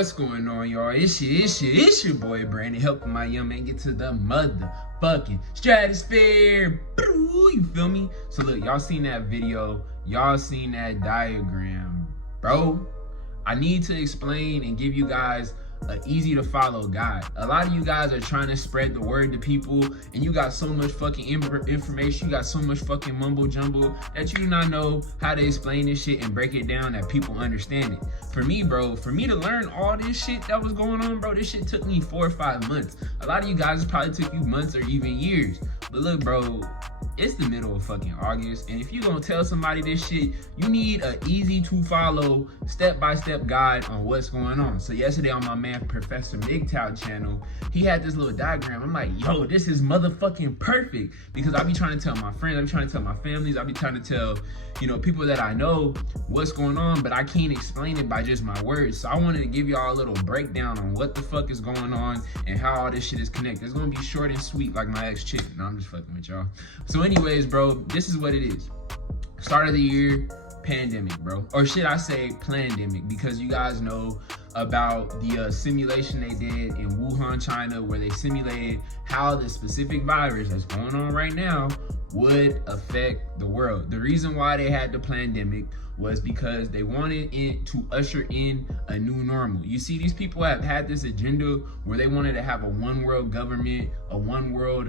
What's going on, y'all? It's your boy Brandon, helping my young man get to the motherfucking stratosphere. You feel me? So look, y'all seen that video, y'all seen that diagram, bro. I need to explain and give you guys an easy to follow guide. A lot of you guys are trying to spread the word to people, and you got so much fucking information, you got so much fucking mumbo jumbo that you do not know how to explain this shit and break it down that people understand it. For me, bro, for me to learn all this shit that was going on, bro, this shit took me 4 or 5 months. A lot of you guys probably took you months or even years. But look, bro, it's the middle of fucking August, and if you gonna tell somebody this shit, you need an easy to follow step-by-step guide on what's going on. So yesterday on my man Professor MGTOW channel, he had this little diagram. I'm like, yo, this is motherfucking perfect, because I be trying to tell my friends, I be trying to tell my families, I be trying to tell, you know, people that I know what's going on, but I can't explain it by just my words. So I wanted to give y'all a little breakdown on what the fuck is going on and how all this shit is connected. It's gonna be short and sweet like my ex-chick. No, I'm just fucking with y'all. So anyways, bro, this is what it is. Start of the year, pandemic, bro. Or should I say plandemic, because you guys know about the simulation they did in Wuhan, China, where they simulated how the specific virus that's going on right now would affect the world. The reason why they had the plandemic was because they wanted it to usher in a new normal. You see, these people have had this agenda where they wanted to have a one world government, a one world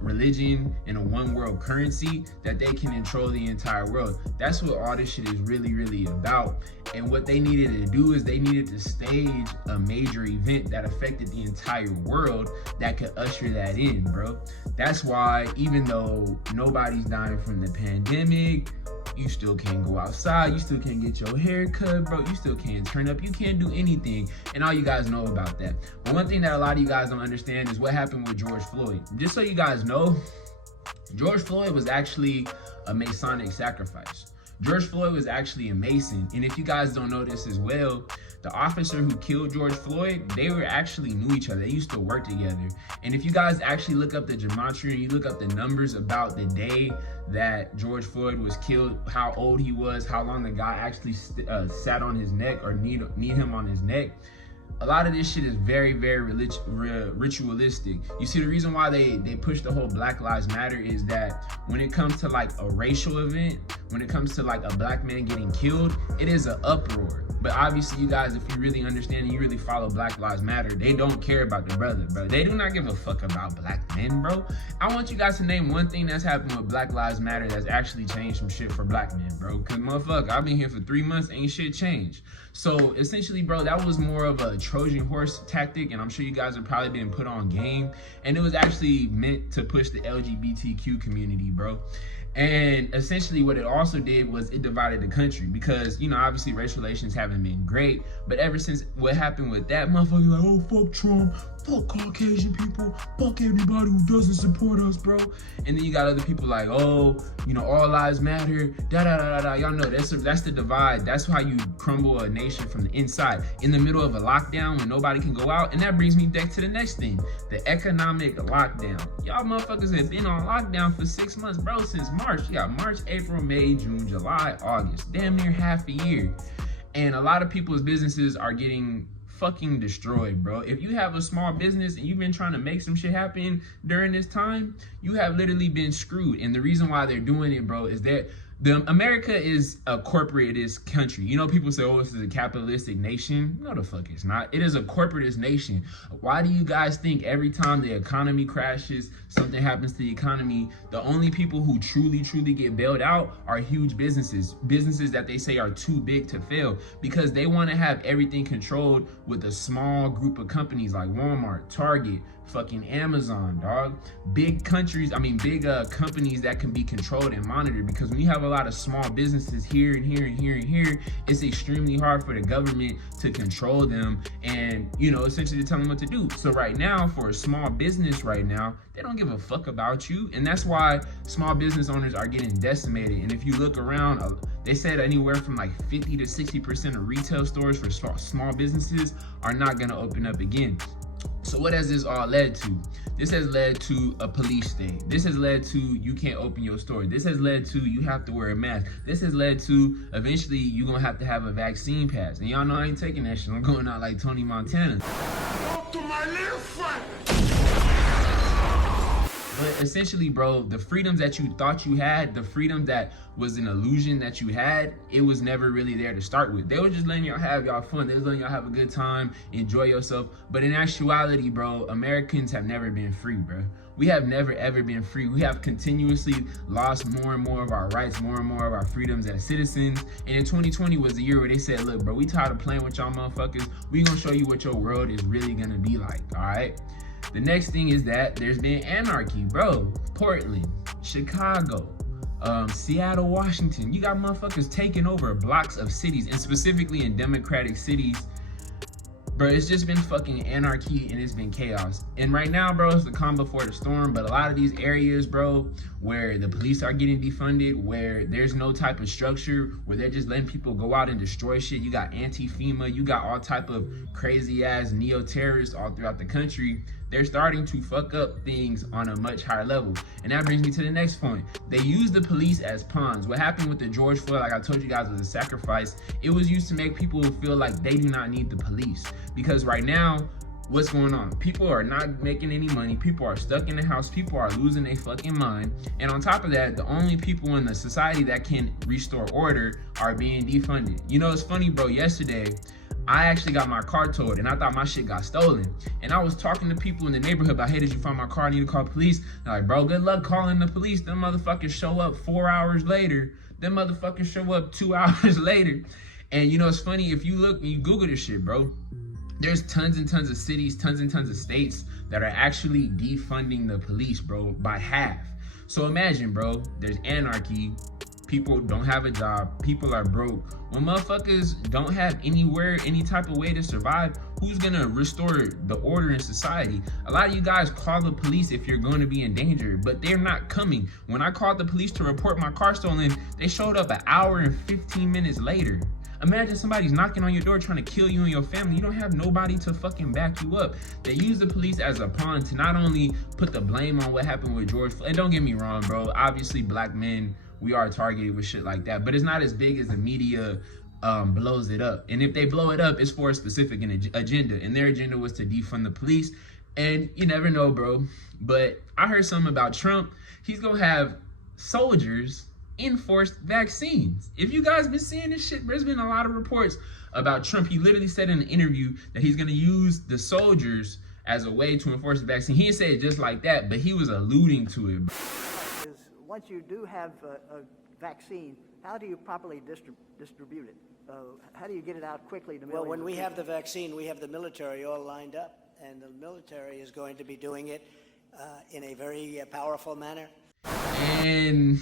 religion, and a one world currency that they can control the entire world. That's what all this shit is really about. And what they needed to do is they needed to stage a major event that affected the entire world that could usher that in, bro. That's why even though nobody's dying from the pandemic, you still can't go outside, you still can't get your hair cut, bro, you still can't turn up, you can't do anything, and all you guys know about that. But one thing that a lot of you guys don't understand is what happened with George Floyd. Just so you guys know, George Floyd was actually a Masonic sacrifice. George Floyd was actually a Mason, and if you guys don't know this as well, the officer who killed George Floyd, they were actually knew each other. They used to work together. And if you guys actually look up the gematria and you look up the numbers about the day that George Floyd was killed, how old he was, how long the guy actually sat on his neck or need him on his neck, a lot of this shit is very ritualistic. You see, the reason why they push the whole Black Lives Matter is that when it comes to like a racial event, when it comes to like a black man getting killed, it is an uproar. But obviously, you guys, if you really understand and you really follow Black Lives Matter, they don't care about the brother, bro. They do not give a fuck about black men, bro. I want you guys to name one thing that's happened with Black Lives Matter that's actually changed some shit for black men, bro. Cause motherfucker, I've been here for 3 months, ain't shit changed. So essentially, bro, that was more of a Trojan horse tactic, and I'm sure you guys have probably been put on game. And it was actually meant to push the LGBTQ community, bro. And essentially what it also did was it divided the country, because, you know, obviously race relations haven't been great, but ever since what happened with that, motherfucker like, oh, fuck Trump, fuck Caucasian people, fuck everybody who doesn't support us, bro. And then you got other people like, oh, you know, all lives matter, da-da-da-da-da. Y'all know that's the divide. That's how you crumble a nation from the inside, in the middle of a lockdown when nobody can go out. And that brings me back to the next thing, the economic lockdown. Y'all motherfuckers have been on lockdown for 6 months, bro, since March. You got March, April, May, June, July, August, damn near half a year. And a lot of people's businesses are getting fucking destroyed, bro. If you have a small business and you've been trying to make some shit happen during this time, you have literally been screwed. And the reason why they're doing it, bro, is that America is a corporatist country. You know, people say, oh, this is a capitalistic nation. No, the fuck it's not. It is a corporatist nation. Why do you guys think every time the economy crashes, something happens to the economy, the only people who truly get bailed out are huge businesses that they say are too big to fail, because they want to have everything controlled with a small group of companies like Walmart, Target, fucking Amazon, dog. Big companies that can be controlled and monitored, because when you have a lot of small businesses here and here, it's extremely hard for the government to control them and, you know, essentially to tell them what to do. So right now, for a small business right now, they don't give a fuck about you. And that's why small business owners are getting decimated. And if you look around, they said anywhere from like 50 to 60% of retail stores for small businesses are not gonna open up again. So what has this all led to? This has led to a police state. This has led to you can't open your store. This has led to you have to wear a mask. This has led to eventually you're gonna have to have a vaccine pass. And y'all know I ain't taking that shit. I'm going out like Tony Montana. Talk to my little friend. But essentially, bro, the freedoms that you thought you had, the freedom that was an illusion that you had, it was never really there to start with. They were just letting y'all have y'all fun. They was letting y'all have a good time, enjoy yourself. But in actuality, bro, Americans have never been free, bro. We have never, ever been free. We have continuously lost more and more of our rights, more and more of our freedoms as citizens. And in 2020 was the year where they said, look, bro, we tired of playing with y'all motherfuckers. We gonna show you what your world is really gonna be like, all right? The next thing is that there's been anarchy, bro. Portland, Chicago, Seattle, Washington. You got motherfuckers taking over blocks of cities, and specifically in democratic cities. Bro, it's just been fucking anarchy and it's been chaos. And right now, bro, it's the calm before the storm. But a lot of these areas, bro, where the police are getting defunded, where there's no type of structure, where they're just letting people go out and destroy shit. You got anti-FEMA, you got all type of crazy ass neo-terrorists all throughout the country. They're starting to fuck up things on a much higher level. And that brings me to the next point. They use the police as pawns. What happened with the George Floyd, like I told you guys, was a sacrifice. It was used to make people feel like they do not need the police. Because right now, what's going on? People are not making any money. People are stuck in the house. People are losing their fucking mind. And on top of that, the only people in the society that can restore order are being defunded. You know, it's funny, bro. Yesterday, I actually got my car towed and I thought my shit got stolen. And I was talking to people in the neighborhood about, hey, did you find my car? I need to call police. They're like, bro, good luck calling the police. Them motherfuckers show up 4 hours later. Them motherfuckers show up 2 hours later. And you know, it's funny, if you look and you Google this shit, bro, there's tons and tons of cities, tons and tons of states that are actually defunding the police, bro, by half. So imagine, bro, there's anarchy. People don't have a job. People are broke. When motherfuckers don't have anywhere, any type of way to survive, who's gonna restore the order in society? A lot of you guys call the police if you're going to be in danger, but they're not coming. When I called the police to report my car stolen, they showed up an hour and 15 minutes later. Imagine somebody's knocking on your door trying to kill you and your family. You don't have nobody to fucking back you up. They use the police as a pawn to not only put the blame on what happened with George Floyd. And don't get me wrong, bro. Obviously, black men, we are targeted with shit like that. But it's not as big as the media blows it up. And if they blow it up, it's for a specific agenda. And their agenda was to defund the police. And you never know, bro. But I heard something about Trump. He's going to have soldiers enforced vaccines. If you guys been seeing this shit, there's been a lot of reports about Trump. He literally said in an interview that he's going to use the soldiers as a way to enforce the vaccine. He didn't say it just like that, but he was alluding to it. Once you do have a vaccine, how do you properly distribute it? How do you get it out quickly to millions? Well, when we have the vaccine, we have the military all lined up, and the military is going to be doing it in a very powerful manner. And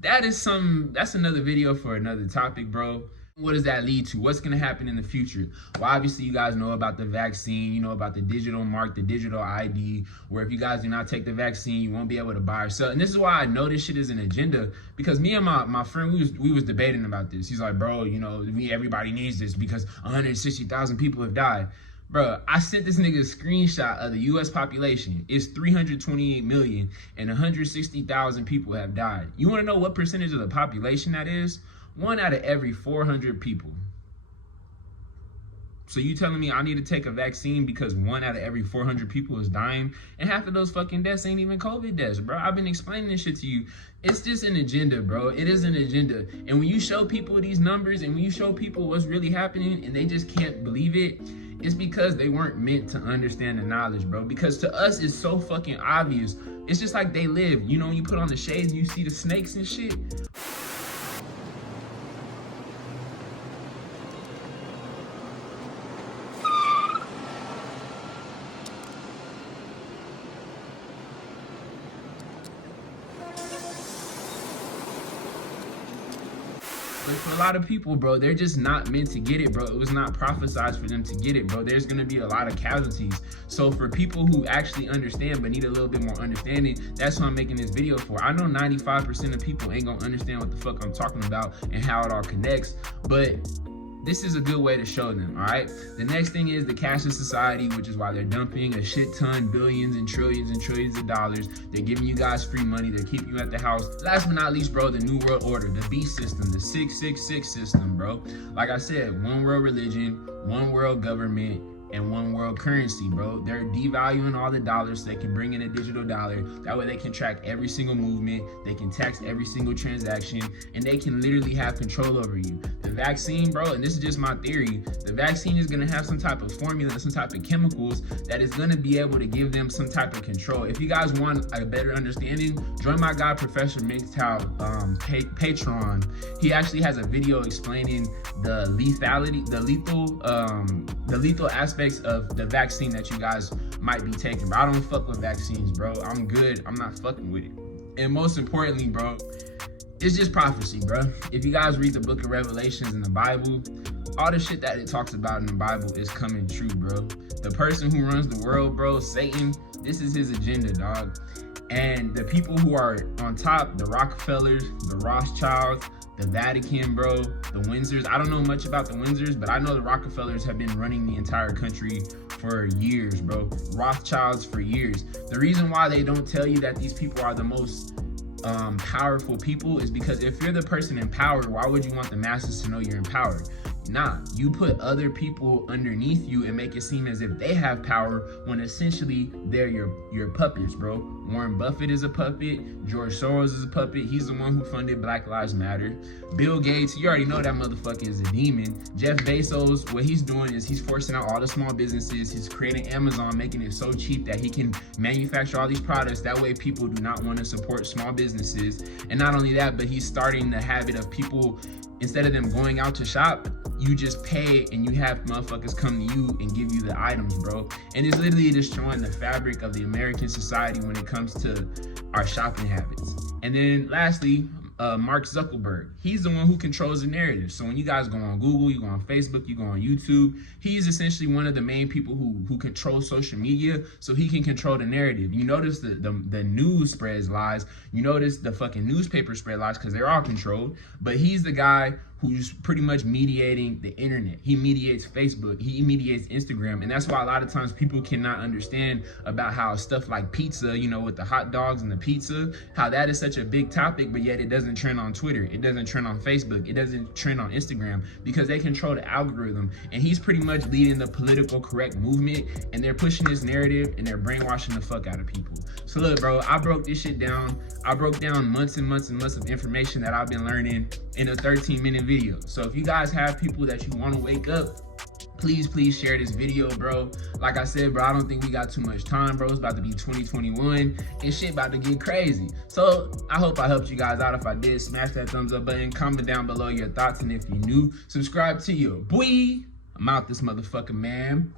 that's another video for another topic, bro. What does that lead to? What's going to happen in the future? Well, obviously, you guys know about the vaccine. You know about the digital mark, the digital ID, where if you guys do not take the vaccine, you won't be able to buy or sell. And this is why I know this shit is an agenda, because me and my friend, we was debating about this. He's like, bro, you know, everybody needs this because 160,000 people have died. Bro, I sent this nigga a screenshot of the U.S. population. It's 328 million and 160,000 people have died. You want to know what percentage of the population that is? 1 out of every 400 people. So you telling me I need to take a vaccine because 1 out of every 400 people is dying? And half of those fucking deaths ain't even COVID deaths, bro. I've been explaining this shit to you. It's just an agenda, bro. It is an agenda. And when you show people these numbers and when you show people what's really happening and they just can't believe it, it's because they weren't meant to understand the knowledge, bro. Because to us, it's so fucking obvious. It's just like they live. You know, when you put on the shades and you see the snakes and shit. But for a lot of people, bro, they're just not meant to get it, bro. It was not prophesized for them to get it, bro. There's gonna be a lot of casualties. So for people who actually understand but need a little bit more understanding, that's what I'm making this video for. I know 95% of people ain't gonna understand what the fuck I'm talking about and how it all connects, but this is a good way to show them, all right? The next thing is the cashless society, which is why they're dumping a shit ton, billions and trillions of dollars. They're giving you guys free money. They're keeping you at the house. Last but not least, bro, the New World Order, the beast system, the 666 system, bro. Like I said, one world religion, one world government, and one world currency, bro. They're devaluing all the dollars so they can bring in a digital dollar. That way they can track every single movement, they can tax every single transaction, and they can literally have control over you. The vaccine, bro, and this is just my theory, the vaccine is gonna have some type of formula, some type of chemicals that is gonna be able to give them some type of control. If you guys want a better understanding, join my guy, Professor Mixtow, Patreon. He actually has a video explaining the lethality, the lethal aspects of the vaccine that you guys might be taking. But I don't fuck with vaccines, bro. I'm good. I'm not fucking with it. And most importantly, bro, it's just prophecy, bro. If you guys read the book of Revelations in the Bible, all the shit that it talks about in the Bible is coming true, bro. The person who runs the world, bro, Satan, this is his agenda, dog. And the people who are on top, the Rockefellers, the Rothschilds, the Vatican, bro, the Windsors. I don't know much about the Windsors, but I know the Rockefellers have been running the entire country for years, bro. Rothschilds for years. The reason why they don't tell you that these people are the most powerful people is because if you're the person in power, why would you want the masses to know you're in power? Nah, you put other people underneath you and make it seem as if they have power when essentially they're your puppets, bro. Warren Buffett is a puppet. George Soros is a puppet. He's the one who funded Black Lives Matter. Bill Gates, you already know that motherfucker is a demon. Jeff Bezos, what he's doing is he's forcing out all the small businesses. He's creating Amazon, making it so cheap that he can manufacture all these products. That way people do not want to support small businesses. And not only that, but he's starting the habit of people, instead of them going out to shop, you just pay and you have motherfuckers come to you and give you the items, bro. And it's literally destroying the fabric of the American society when it comes to our shopping habits. And then lastly, Mark Zuckerberg. He's the one who controls the narrative. So when you guys go on Google, you go on Facebook, you go on YouTube, he's essentially one of the main people who control social media, so he can control the narrative. You notice the news spreads lies. You notice the fucking newspaper spread lies because they're all controlled. But he's the guy who's pretty much mediating the internet. He mediates Facebook, he mediates Instagram, and that's why a lot of times people cannot understand about how stuff like pizza, you know, with the hot dogs and the pizza, how that is such a big topic, but yet it doesn't trend on Twitter, it doesn't trend on Facebook, it doesn't trend on Instagram, because they control the algorithm. And he's pretty much leading the political correct movement, and they're pushing this narrative and they're brainwashing the fuck out of people. So look, bro, I broke this shit down. I broke down months and months and months of information that I've been learning in a 13-minute video. So if you guys have people that you want to wake up, please share this video, bro. Like I said, bro, I don't think we got too much time, bro. It's about to be 2021 and shit about to get crazy. So I hope I helped you guys out. If I did, smash that thumbs up button, comment down below your thoughts, and if you're new, subscribe to your boy. I'm out this motherfucker, man.